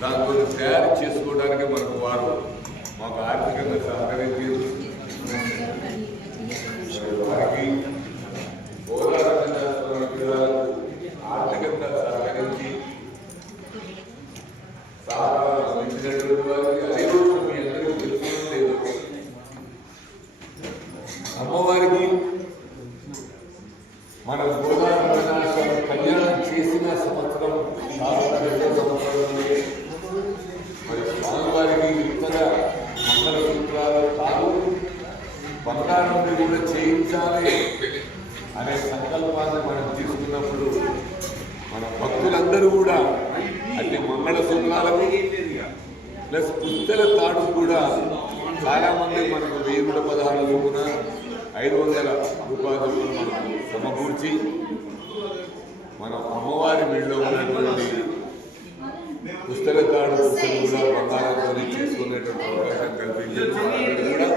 దాంతో తయారు చేసుకోవడానికి మనకు వారు మాకు ఆర్థికంగా సహకరించారు వారికి పోరాటం విధాలకు ఆర్థికంగా సహకరించి సహకారం అందించినటువంటి వారికి అదే రోజు మీ అందరికీ తెలుసుకుని లేదు అమ్మవారికి మన అందరూ కూడా అంటే మంగళ సూత్రాలకు ప్లస్ పుస్తల తాడు కూడా చాలా మంది మనకు వెయ్యి నూట పదహారు చొప్పున ఐదు వందల రూపాయలు చొప్పున మనకు సమకూర్చి మన అమ్మవారి మెడలో ఉన్నటువంటి పుస్తక తాడు పుస్తకం కూడా బంగారంతో చేసుకునేటువంటి అవకాశం కల్పించారు కూడా.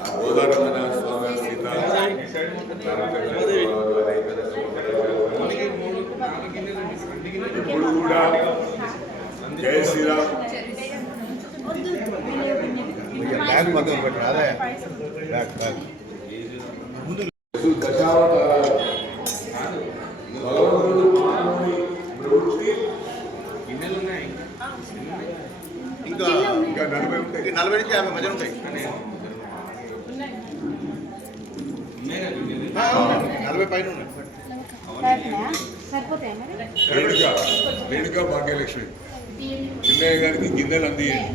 ఆ గోదావరి స్వామి సీత రామచంద్ర స్వామి వారి ఐకన ఇప్పుడు కూడా జై శ్రీరామ్ బ్యాగ్ పక్కన పెట్టు అదే బ్యాగ్ బ్యాగ్ దశావతారాలు భగవంతుడు మానవుని ప్రవృత్తి ఇంకా ఇంకా నలభై ఉంటాయి నలభై నుంచి యాభై మధ్య ఉంటాయి నలభై పైన ఉన్నాయి. రేణుక భాగ్యలక్ష్మి. చిన్నయ్య గారికి గిన్నెలు అందియండి.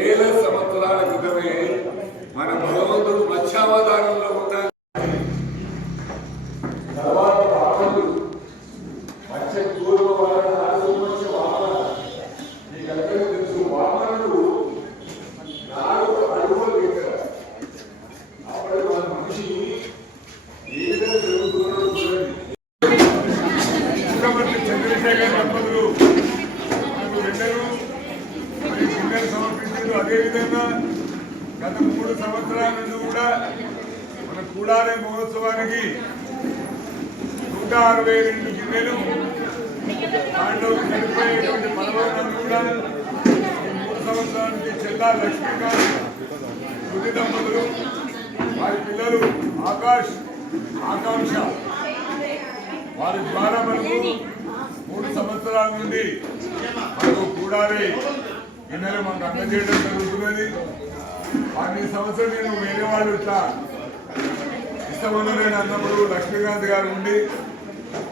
గత మూడు సంవత్సరాల నుంచి కూడా మన కూడారే మహోత్సవానికి నూట అరవై రెండు గిన్నెలు దాంట్లో సరిపోయేటువంటి పదవులను కూడా ఈ మూడు సంవత్సరానికి చెల్లా లక్ష్మీకాంత్ శృతి దంపతులు వారి పిల్లలు ఆకాష్ ఆకాంక్ష. వారి ద్వారా మనకు మూడు సంవత్సరాల నుండి మనకు కూడారే గిన్నెలు మనకు అందజేయడం జరుగుతున్నది. వారిని ఈ సంవత్సరం నేను వేరే వాళ్ళు ఇట్లా ఇష్టమని నేను అన్నప్పుడు లక్ష్మీకాంత్ గారు ఉండి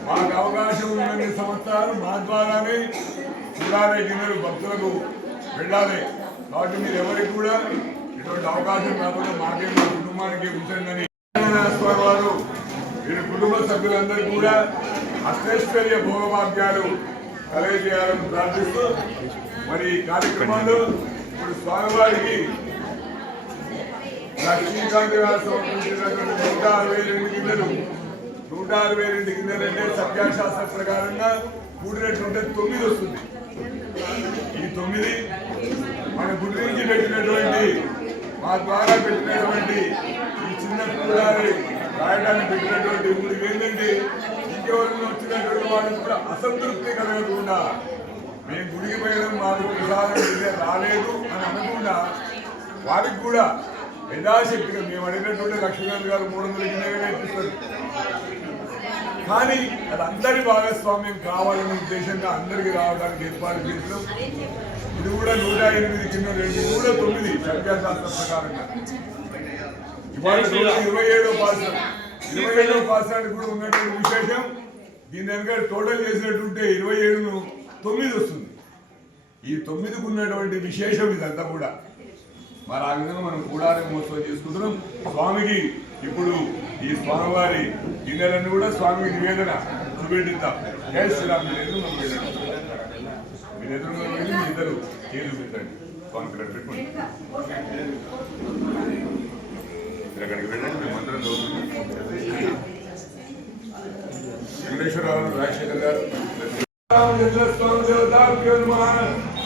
మాకు అవకాశం ఉన్నన్ని సంవత్సరాలు మా ద్వారానే చూడాలి గిన్నెలు భక్తులకు వెళ్ళాలి. కాబట్టి మీరు ఎవరికి కూడా ఇటువంటి అవకాశం కాకుండా మాకే మా కుటుంబానికి ఉంచండి స్వామి వారు వీరి కుటుంబ సభ్యులందరూ కూడా అష్టైశ్వర్య భోగభాగ్యాలు కలగజేయాలని ప్రార్థిస్తూ మరి ఈ కార్యక్రమాల్లో ఇప్పుడు స్వామివారికి లక్ష్మీకాంత్ సమర్పించినటువంటి నూట అరవై రెండు గిన్నెలు నూట అరవై రెండు గిన్నెలు అంటే సత్యాశాస్త్ర ప్రకారంగా కూడినటువంటి తొమ్మిది వస్తుంది. ఈ తొమ్మిది మన గుడి నుంచి పెట్టినటువంటి మా ద్వారా పెట్టినటువంటి ఈ చిన్న కూడాలి రాయడానికి పెట్టినటువంటి ఇప్పుడు ఏంటంటే ఇంకెవరైనా వచ్చినటువంటి వాళ్ళకి కూడా అసంతృప్తి కలగకుండా మేము గుడికి పోయినాం మాకు ప్రసాదం రాలేదు అని అనకుండా వారికి కూడా యథాశక్తిగా మేము అడిగినటువంటి లక్ష్మీకాంత్ గారు మూడు వందల ఇప్పిస్తారు. కానీ అది అందరి భాగస్వామ్యం కావాలనే ఉద్దేశంగా అందరికి రావడానికి ఏర్పాటు చేసినాం. ఇది కూడా నూట ఎనిమిది కింద రెండు కూడా తొమ్మిది సంఖ్యాశాస్త్ర ప్రకారంగా. ఇవాళ ఇరవై ఏడో పాసం ఇరవై ఏడో పాసానికి కూడా ఉన్నటువంటి విశేషం దీని వెనక టోటల్ చేసినట్టుంటే ఇరవై ఏడును తొమ్మిది వస్తుంది. ఈ తొమ్మిదికి ఉన్నటువంటి విశేషం ఇదంతా కూడా. మరి ఆ విధంగా మనం కూడారం మహోత్సవం చేసుకుంటున్నాం. స్వామికి ఇప్పుడు ఈ స్వామివారి గిన్నెలన్నీ కూడా స్వామికి నివేదన చూపెట్టిద్దాం. జై శ్రీరామ్ మీరు ఎదురుగా వెళ్ళి మీ ఇద్దరు చేయి చూపించండి పెట్టుకోండి. అక్కడికి వెళ్ళండి మేము చదువుతున్నాం వెంకటేశ్వరరావు రాజశేఖర్ గారు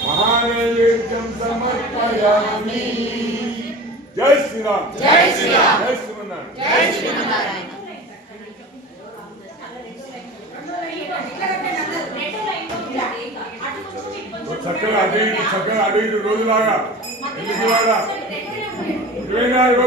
మహానైవేద్యం సమర్పయామి జై శ్రీరామ్ జై శ్రీరామ్ జై శ్రీమన్నారాయణ చక్కగా అటు ఇటు చక్కగా అటు ఇటు రోజులాగా ఎందుకు ఇవాళ ఇరవై నాలుగో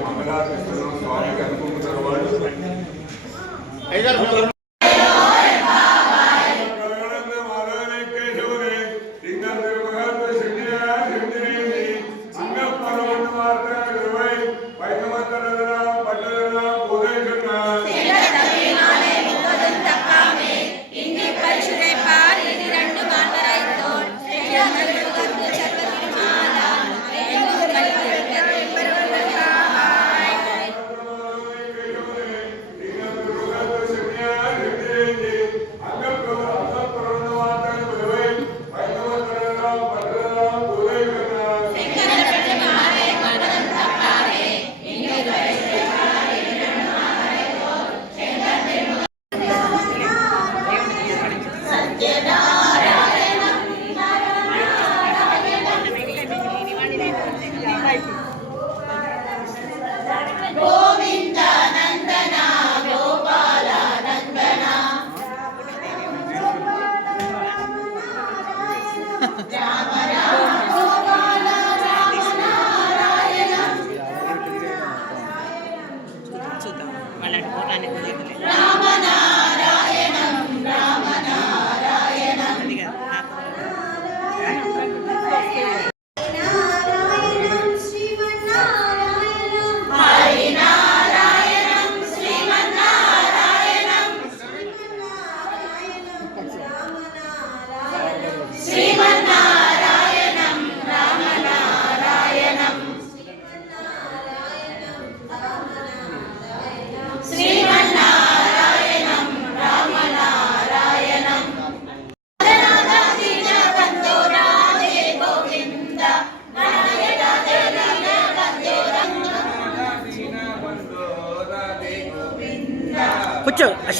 రోజులు మంగళారతి ఇస్తున్నాం స్వామికి అనుకుంటున్నారు వాళ్ళు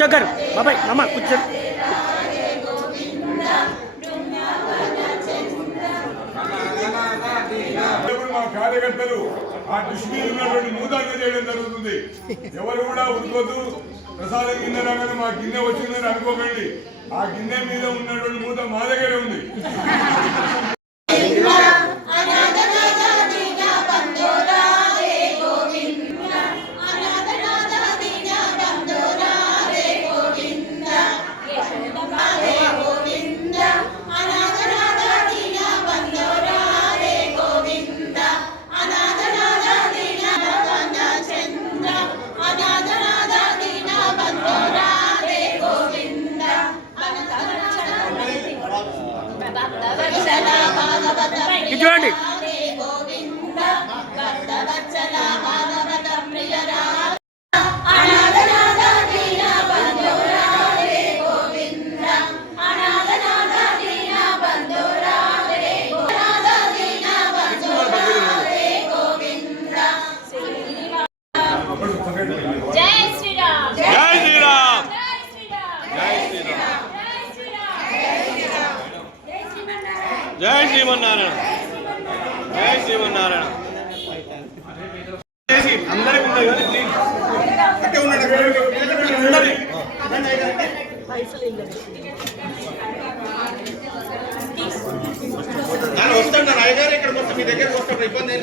అశోక్ గారు బాబాయ్ మామ కూర్చో మా కార్యకర్తలు? ఆ డిష్ ఉన్నటువంటి మూతాన్ని చేయడం జరుగుతుంది. ఎవరు కూడా ఉరుకోదు ప్రసాదం గిన్నె రాగానే మా గిన్నె వచ్చిందని అనుకోకండి. ఆ గిన్నె మీద ఉన్నటువంటి మూత మా దగ్గరే ఉంది. చూడండి. జై శ్రీమన్నారాయణ. శ్రీమన్నారాయణ. అందరికి ఉన్నాయి కానీ ప్లీజ్ అట్టే ఉండండి వస్తాడు నా అయ్యగారు ఇక్కడికి వస్తాను మీ దగ్గరకు వస్తాడు ఇబ్బంది